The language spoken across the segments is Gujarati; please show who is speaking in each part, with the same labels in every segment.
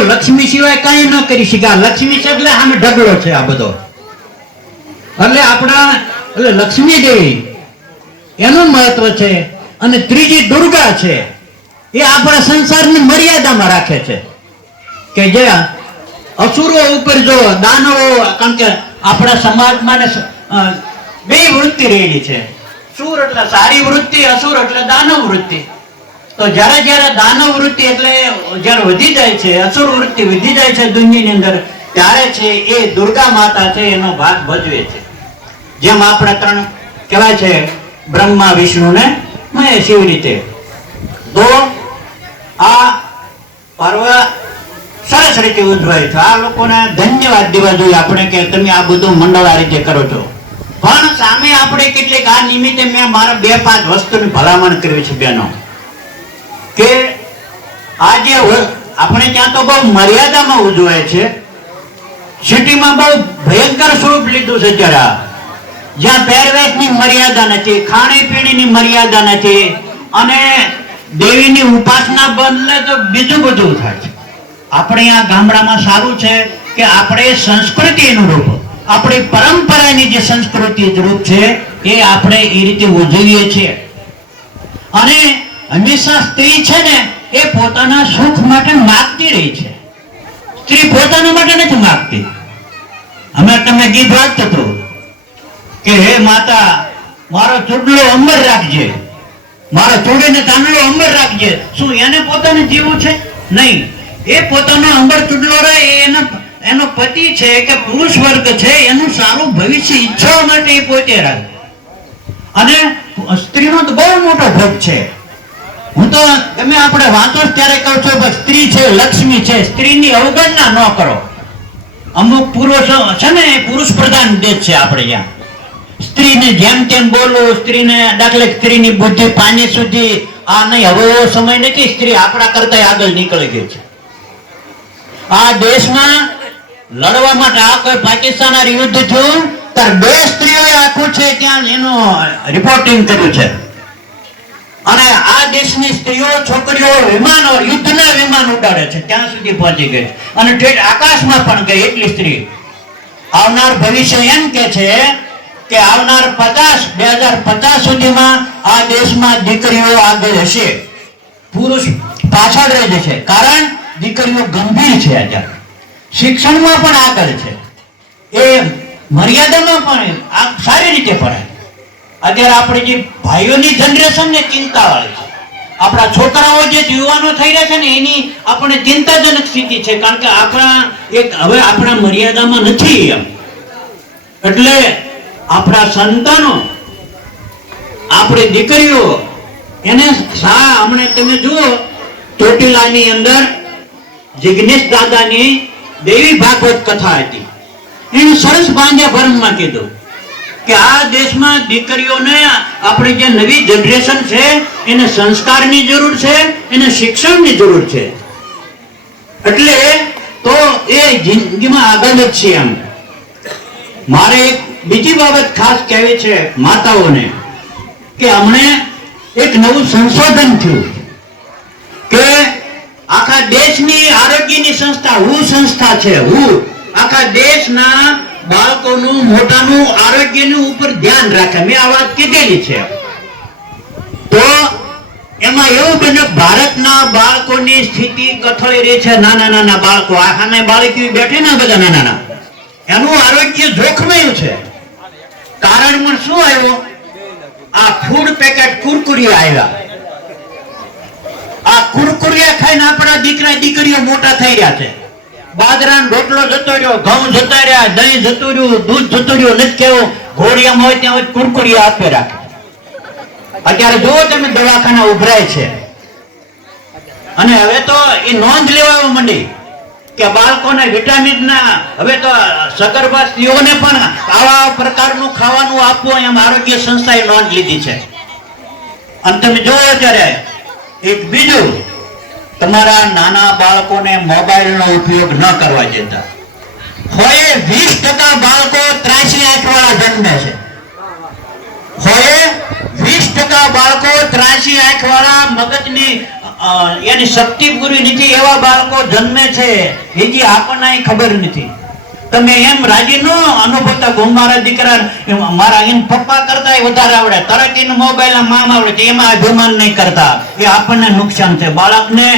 Speaker 1: લક્ષ્મી સિવાય કઈ ન કરી શકે લક્ષ્મી છે એટલે આમે ઢગલો છે આ બધો. એટલે આપણા, એટલે લક્ષ્મી દેવી, એનું મહત્વ છે અને ત્રીજી દુર્ગા છે. એ આપણા સંસારની મર્યાદામાં રાખે છે. કે જે અસુરો ઉપર જો દાનવો, કારણ કે આપણા સમાજમાં બે વૃત્તિ રહેલી છે. સુર એટલે સારી વૃત્તિ, અસુર એટલે દાનવ વૃત્તિ. તો જ્યારે જ્યારે દાનવ વૃત્તિ એટલે જ્યારે વધી જાય છે, અસુર વૃત્તિ વધી જાય છે દુનિયાની અંદર, ત્યારે છે એ દુર્ગા માતા છે એનો ભાગ ભજવે છે. જેમ આપણે ત્રણ કહેવાય છે, બ્રહ્મા, વિષ્ણુ ને મહેશ એવી રીતે. તો આ પર્વ સરસ રીતે ઉજવાય છે. આ લોકોને ધન્યવાદ દેવા જોઈએ આપણે કે તમે આ બધું મંડળ આ રીતે કરો છો. પણ સામે આપણે કેટલીક આ નિમિત્તે મેં મારા બે પાંચ વસ્તુની ભલામણ કરવી છે બેનો. કે આ જે આપણે ત્યાં તો બહુ મર્યાદામાં ઉજવાય છે. સિટીમાં બહુ ભયંકર સ્વરૂપ લીધું છે જરા. જ્યાં પહેરવેશની મર્યાદા નથી, ખાણીપીણીની મર્યાદા નથી, અને દેવીની ઉપાસના બદલે તો બીજું બધું થાય છે. આપણે આ ગામડામાં સારું છે કે આપણે સંસ્કૃતિ રૂપ આપણી પરંપરાની જે સંસ્કૃતિ રૂપ છે, એ આપણે એ રીતે ઉજવીએ છીએ. અને હંમેશા સ્ત્રી છે ને, એ પોતાના સુખ માટે માગતી રહી છે. સ્ત્રી પોતાના માટે નથી માગતી. હમણાં તમને ગીત હતો કે, હે માતા, મારો ચૂડલો અમર રાખજે. મારો ચૂડીને તાંડલો અમર રાખજે. શું એને પોતાને જીવવું છે? નહીં. એ પોતાનો અંબર ચૂડલો રહે એનો એનો પતિ છે કે પુરુષ વર્ગ છે, એનું સારું ભવિષ્ય ઈચ્છવા માટે એ પોતે રાખે અને સ્ત્રીનો તો બહુ મોટો ભોગ છે. હું તો તમે આપણે જ ત્યારે કહું છું કે સ્ત્રી છે, લક્ષ્મી છે. સ્ત્રીની અવગણના ન કરો. અમુક પુરુષો છે ને, પુરુષ પ્રધાન દેશ છે આપણે ત્યાં. સ્ત્રીને જેમ તેમ બોલવું, સ્ત્રીને દાખલે સ્ત્રીની બુદ્ધિ પાણી સુધી, આ નહીં, હવે એવો સમય નથી, સ્ત્રી આપણા કરતા આગળ નીકળી ગઈ છે. આ દેશમાં લડવા માટે આ કોઈ પાકિસ્તાન યુદ્ધ થયું? ત્યારે બે સ્ત્રીઓએ આખું છે ત્યાં એનું રિપોર્ટિંગ કર્યું છે. અને આ દેશની સ્ત્રીઓ, છોકરીઓ વિમાનો યુદ્ધના વિમાન ઉડાડે છે. ત્યાં સુધી પહોંચી ગઈ? અને ઠેઠ આકાશમાં પણ ગઈ એટલી સ્ત્રી. આવનાર ભવિષ્ય એમ કે છે કે આવનાર પચાસ, બે હજાર પચાસ સુધીમાં આ દેશમાં દીકરીઓ આગળ હશે પુરુષ પાછળ રહી જશે. કારણ દીકરીઓ ગંભીર છે અત્યારે શિક્ષણમાં પણ આગળ છે. એ મર્યાદામાં પણ આ સારી રીતે ભણાય અત્યારે આપણી જે ભાઈઓની જનરેશન ને ચિંતા વાળી છે. આપણા છોકરાઓ જે યુવાનો થઈ રહ્યા છે ને, એની આપણે ચિંતાજનક સ્થિતિ છે. કારણ કે આપણા એક હવે આપણા મર્યાદામાં નથી એમ. એટલે આપણા સંતાનો, આપણી દીકરીઓ, એને સા હમણાં તમે જુઓ, ચોટીલાની અંદર જિગ્નેશ દાદાની દેવી ભાગવત કથા હતી. એને સરસ બાંધ્યા ભરમમાં કીધું. કે આ દેશમાં દીકરીઓને આપણી જે નવી જનરેશન છે, એને સંસ્કારની જરૂર છે, એને શિક્ષણની જરૂર છે. એટલે તો એ જિંદગીમાં આગળ જ છે એમ મારે એક બીજી બાબત ખાસ કહેવી છે માતાઓને, કે હમણે એક નવું સંશોધન થયું કે આખા દેશની આરોગ્યની સંસ્થા, હું સંસ્થા છે, હું. આખા દેશના બાળકોનું, મોટાનું, આરોગ્યનું ઉપર ધ્યાન રાખે. મેં આ વાત કીધેલી છે. તો એમાં એવું બને, ભારતના બાળકોની સ્થિતિ કથળી રહી છે. નાના નાના બાળકો, આ સામે બાળકી બેઠી ને બધા નાના નાના. એનું આરોગ્ય જોખમાયું છે. કારણ પણ શું આવ્યું? આ ફૂડ પેકેટ કુરકુરિયા આવ્યા. આ કુરકુરિયા ખાઈને આપણા દીકરા, દીકરીઓ મોટા થઈ રહ્યા છે. બાજરાનો રોટલો જતો રહ્યો, ઘઉં જતા રહ્યા, દહીં જતું રહ્યું, દૂધ જતું રહ્યું, નથી કેવું? ઘોડિયામાં હોય ત્યાં હોય કુરકુરી આપે રાખે. અત્યારે જુઓ તમે દવાખાના ઉભરાય છે. અને હવે તો એ નોંધ લેવા માંડી કે બાળકોને વિટામિન ના, હવે તો સગર્ભા સ્ત્રીઓને પણ આવા પ્રકારનું ખાવાનું આપવું એમ આરોગ્ય સંસ્થાએ નોંધ લીધી છે. અને તમે જોવો ત્યારે એક બીજું તમારા નાના બાળકોને મોબાઈલનો ઉપયોગ ન કરવા દેતા. હોય વીસ ટકા બાળકો ત્રાસી આંખ વાળા જન્મે છે. હોય વીસ ટકા બાળકો ત્રાસી આંખ વાળા મગજની એની શક્તિ પૂરી નથી એવા બાળકો જન્મે છે. એની આપણને ખબર નથી. તમે એમ રાજી ન અનુભવતા ગો મારા દીકરા મારા એમ પપ્પા કરતા વધારે આવડે. તરત એને મોબાઈલ મામ આવડે એમાં અભિમાન નહીં કરતા. એ આપણને નુકસાન છે બાળકને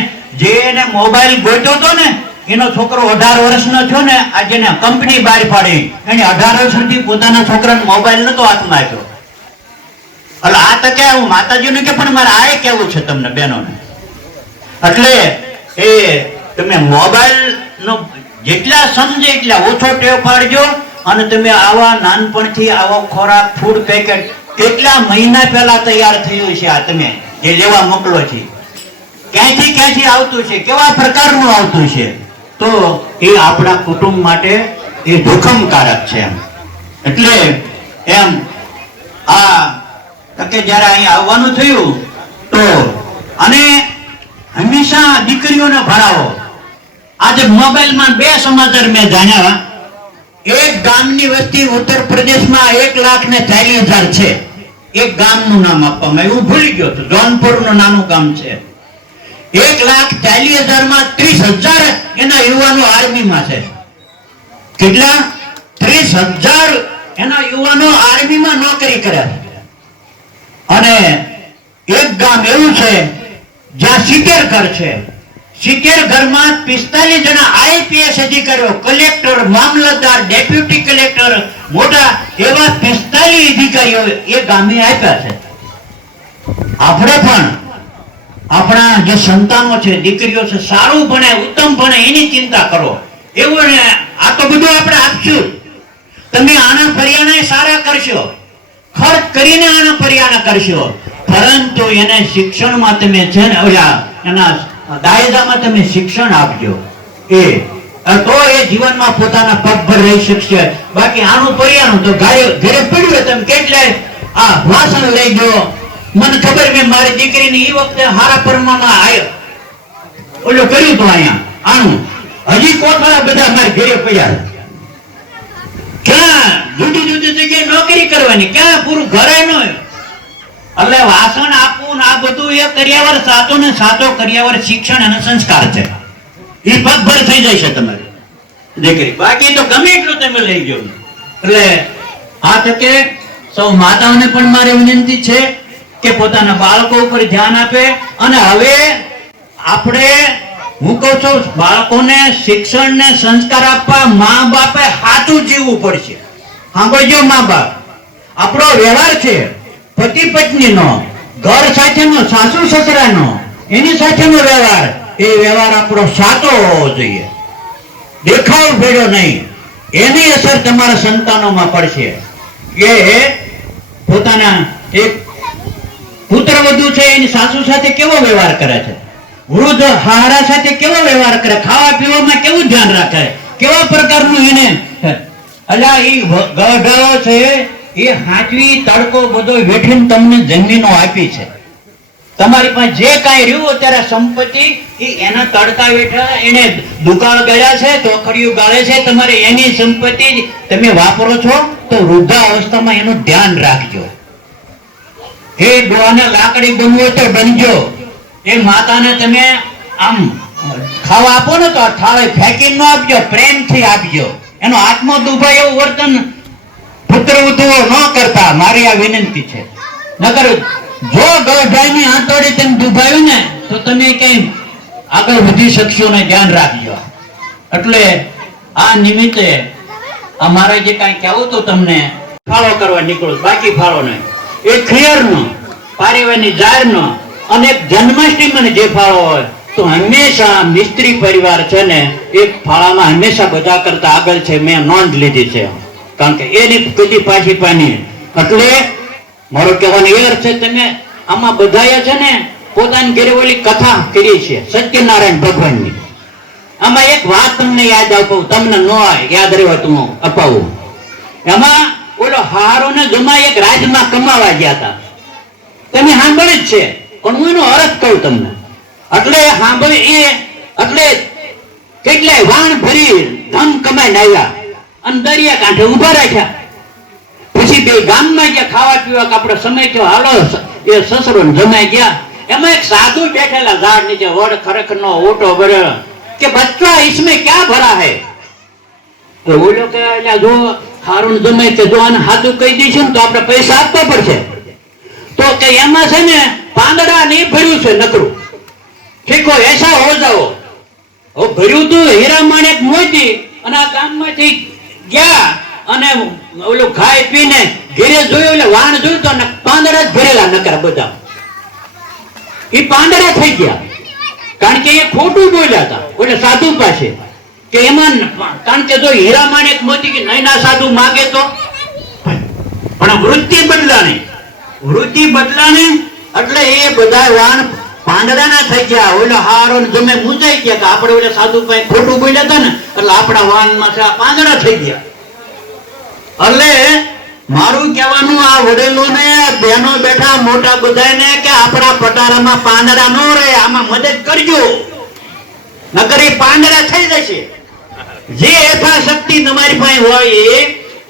Speaker 1: જે એને મોબાઈલ ગોત્યો હતો ને, એનો છોકરો અઢાર વર્ષનો થયો ને, આજે એને કંપની બહાર પાડી. એને અઢાર વર્ષ સુધી પોતાના છોકરાને મોબાઈલ નતો હાથમાં આપ્યો. એટલે આ તો કે હું માતાજીનું કે પણ મારે આ કેવું છે તમને, બહેનોને? એટલે એ તમે મોબાઈલ નો જેટલા સમજે એટલા ઓછો ટેવ પાડજો અને તમે આવા નાનપણથી આવો ખોરાક ફૂડ પેકેટ કેટલા મહિના પહેલા તૈયાર થયું છે આ તમે જે લેવા મોકલો છે. ક્યાંથી ક્યાંથી આવતું છે? કેવા પ્રકારનું આવતું છે? તો એ આપણા કુટુંબ માટે એ જોખમકારક છે એમ. એટલે એમ આ કે જ્યારે અહીં આવવાનું થયું, તો અને હંમેશા દીકરીઓને ભણાવો. આજે મોબાઈલમાં બે સમાચાર મેં જાણ્યા. એક ગામની વસ્તી ઉત્તર પ્રદેશમાં એક લાખ ને ચાલીસ હજાર છે. એક ગામનું નામ આપવામાં આવ્યું. ભૂલી ગયો હતો જોનપુરનું નાનું ગામ છે. એક લાખ ચાલીસ હજારમાં ત્રીસ હજાર એના યુવાનો આર્મીમાં છે. કેટલા? ત્રીસ હજાર એના યુવાનો આર્મીમાં નોકરી કર્યા અને એક ગામ એવું છે જ્યાં સિત્તેર ઘર છે. સિત્તેર ઘરમાં પિસ્તાલીસ જણા આઈપીએસ અધિકારીઓ, કલેક્ટર, મામલતદાર, ડેપ્યુટી કલેક્ટર, મોટા એવા પિસ્તાલીસ અધિકારીઓ એ ગામે આપ્યા છે. આપણે પણ આપણા જે સંતાનો છે, દીકરીઓ છે, સારું ભણે, ઉત્તમ ભણે એની ચિંતા કરો. એવું આ તો બધું આપણે આપશું. તમે આના ફરિયાણા સારા કરશો. ખર્ચ કરીને આના ફરિયાણા કરશો. પરંતુ એને શિક્ષણમાં તમે છે ને એના દાયજામાં તમે શિક્ષણ આપજો. એ તો એ જીવનમાં પોતાના પગભર રહી શકશે. બાકી આનું પર્યાનું તો ઘરે પડ્યું તમે કેટલે આ વાસણ લઈ ગયો. મને ખબર મેં મારી દીકરીની એ વખતે હારા પરમામાં આવ્યો ઓલું કર્યું તો અહીંયા. આનું. હજી કોથળા બધા મારે ઘરે પડ્યા ક્યાં? જુદી જુદી જગ્યાએ નોકરી કરવાની. ક્યાં? પૂરું ઘરે ન? એટલે વાસણ આપવું ને આ બધું એ કર્યાવર, સાચો ને સાચો કર્યાવર શિક્ષણ અને સંસ્કાર છે. એ પગભર થઈ જાય છે તમારે. દીકરી, બાકી તો ગમે એટલું તમે લઈ ગયો એટલે આ તકે સૌ માતાઓને પણ મારી વિનંતી છે કે પોતાના બાળકો ઉપર ધ્યાન આપે અને હવે આપણે, હું કહું છું, બાળકોને શિક્ષણ ને સંસ્કાર આપવા મા બાપે સાચું જીવવું પડશે. સાંભળજો મા બાપ. આપણો વ્યવહાર છે. પતિ પત્નીનો, ઘર સાથેનો, સાસુ સસરાનો, એની સાથેનો વ્યવહાર, એ વ્યવહાર આપણો સાચો હોવો જોઈએ. દેખાવ ભેડો નહીં. એની અસર તમારા સંતાનોમાં પડશે. એ પોતાના એક પુત્ર વધુ છે, એની સાસુ સાથે કેવો વ્યવહાર કરે છે? વૃદ્ધ હારા સાથે કેવો વ્યવહાર કરે? ખાવા પીવામાં કેવું ધ્યાન રાખે? કેવા પ્રકારનું એને, અલા એ ગઢો છે એ હાચવી, તડકો બધો વેઠીને તમને જમીનો આપી છે. તમારી પાસે જે કાંઈ રહ્યું અત્યારે સંપત્તિ, એ એના તડકા વેઠા, એને દુકાળ ગયા છે ચોખડીયું ગાળે છે, તમારે એની સંપત્તિ તમે વાપરો છો, તો વૃદ્ધાવસ્થામાં એનું ધ્યાન રાખજો. એ ડોહાને લાકડી બનવું તો બનજો. એ માતાને તમે આમ ખાવા આપો ને તો થાળે ફેંકી ન આપજો, પ્રેમથી આપજો. એનો આત્મા દુભાય એવું વર્તન પુત્ર ન કરતા, મારી આ વિનંતી છે. નકર જો ગળભાઈની આંતોડી તેમ દુભાયું ને, તો તમે કઈ આગળ વધી શકશો ને ધ્યાન રાખજો. એટલે આ નિમિત્તે અમારે જે કાંઈ કહેવું તો તમને ફાળો કરવા નીકળો, બાકી ફાળો નહીં. એ ખિયરનો પારિવારની જાહેરનો અને જન્માષ્ટમી જન્માષ્ટમીનો જે ફાળો હોય, તો હંમેશા મિસ્ત્રી પરિવાર છે ને એક ફાળામાં હંમેશા બધા કરતા આગળ છે, મેં નોંધ લીધી છે. કારણ કે એની કદી પાછી પાની એટલે મારો કહેવાનો એ અર્થ છે, તમે આમાં બધાએ છે ને પોતાની ઘરે કથા કરી છે, સત્યનારાયણ ભગવાનની. આમાં એક વાત તમને યાદ અપાવું તમને ન યાદ રહ્યો તો હું અપાવું. એમાં ઓલો હારો ને જમા એક રાજમાં કમાવા ગયા હતા. તમે સાંભળે જ છે, પણ હું એનો અર્થ કહું તમને. એટલે સાંભળે એ, એટલે કેટલાય વાણ ભરી ધમ કમાઈને આવ્યા. અને દરિયા કાંઠે ઊભા રાખ્યા. પછી બે ગામમાં ગયા, ખાવા પીવા આપણો સમય થયો, હાલો, એ સસરો જમાઈ ગયા. એમાં એક સાધુ બેઠેલા ઝાડ નીચે, વડ ખરેખર નો ઓટો ભર્યો. કે બચ્ચા ઇસમે ક્યાં ભરા હે તો ઓલો કે જો હારું જમે તે જો આને સાધુ કહી દઈશું ને, તો આપણે પૈસા આપવા પડશે. તો કે એમાં છે ને, પાંદડા નહીં ભર્યું છે નકરું. ઠીકો એસા હો જાઓ ભર્યું તું હીરા માણેક મોતી અને આ ગામમાંથી ગયા અને ઓલું ખાઈ પીને ઘેરે જોયું એટલે વાણ જોયું તો પાંદડા જ ઘેરેલા નકર બધા. એ પાંદડા થઈ ગયા. કારણ કે એ ખોટું બોલ્યા હતા. એટલે સાધુ પાસે. કે એમાં કારણ કે જો હીરા એક મોતી કે નહીં, ના સાધુ માગે તો? પણ વૃત્તિ બદલાણી. વૃત્તિ બદલાણી એટલે એ બધા વાણ પાંદડાના થઈ ગયા. હારો ને જમે મૂંઝાઈ ગયા આપણે સાધુ પાસે ખોટું બોલ્યા હતા ને આપણા પાંદડા થઈ ગયા. એટલે મારું કહેવાનું આ બેઠા, મોટા બધાને પટારામાં પાંદડા ન રહે, આમાં મદદ કરજો. નકર એ પાંદડા થઈ જશે. જે યથાશક્તિ તમારી પાસે હોય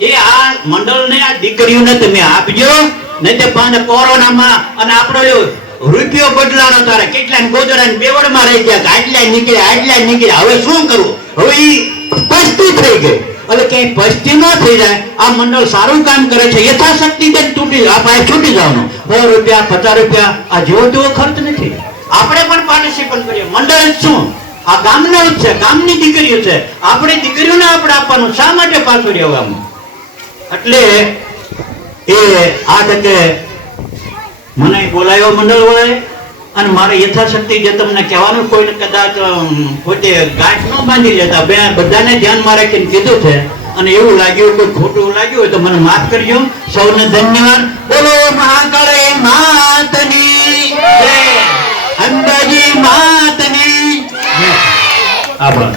Speaker 1: એ આ મંડળને, આ દીકરીઓને તમે આપજો. નહીં તે કોરોનામાં અને આપણો રૂપિયો બદલાનો તારે કેટલા ગોદરા બેવડમાં રહી ગયા આટલા નીકળ્યા આટલા નીકળ્યા. હવે શું કરવું? હવે ઈ પસ્તી થઈ ગઈ. એટલે ક્યાંય પસ્તી ન થઈ જાય, આ મંડળ સારું કામ કરે છે, યથાશક્તિ જ તૂટી આ પાસે છૂટી જવાનું. સો રૂપિયા, પચાસ રૂપિયા, આ જેવો તેવો ખર્ચ નથી. આપણે પણ પાર્ટિસિપેટ કરીએ મંડળ શું? આ ગામના જ છે, ગામની દીકરીઓ છે. આપણે દીકરીઓને આપણે આપવાનું. શા માટે પાછું રહેવાનું એટલે એ આ તકે મને બોલાયો મંડળ વાળાએ અને મારે યથાશક્તિ જે તમને કહેવાનું કોઈને કદાચ પોતે ગાંઠ ન બાંધી લેતા, બે બધાને ધ્યાનમાં રાખીને કીધું છે. અને એવું લાગ્યું કોઈ ખોટું લાગ્યું હોય તો મને માફ કરજો. સૌને ધન્યવાદ. બોલો મહાકાળે માતની જય. અંબાજી માતની આભાર.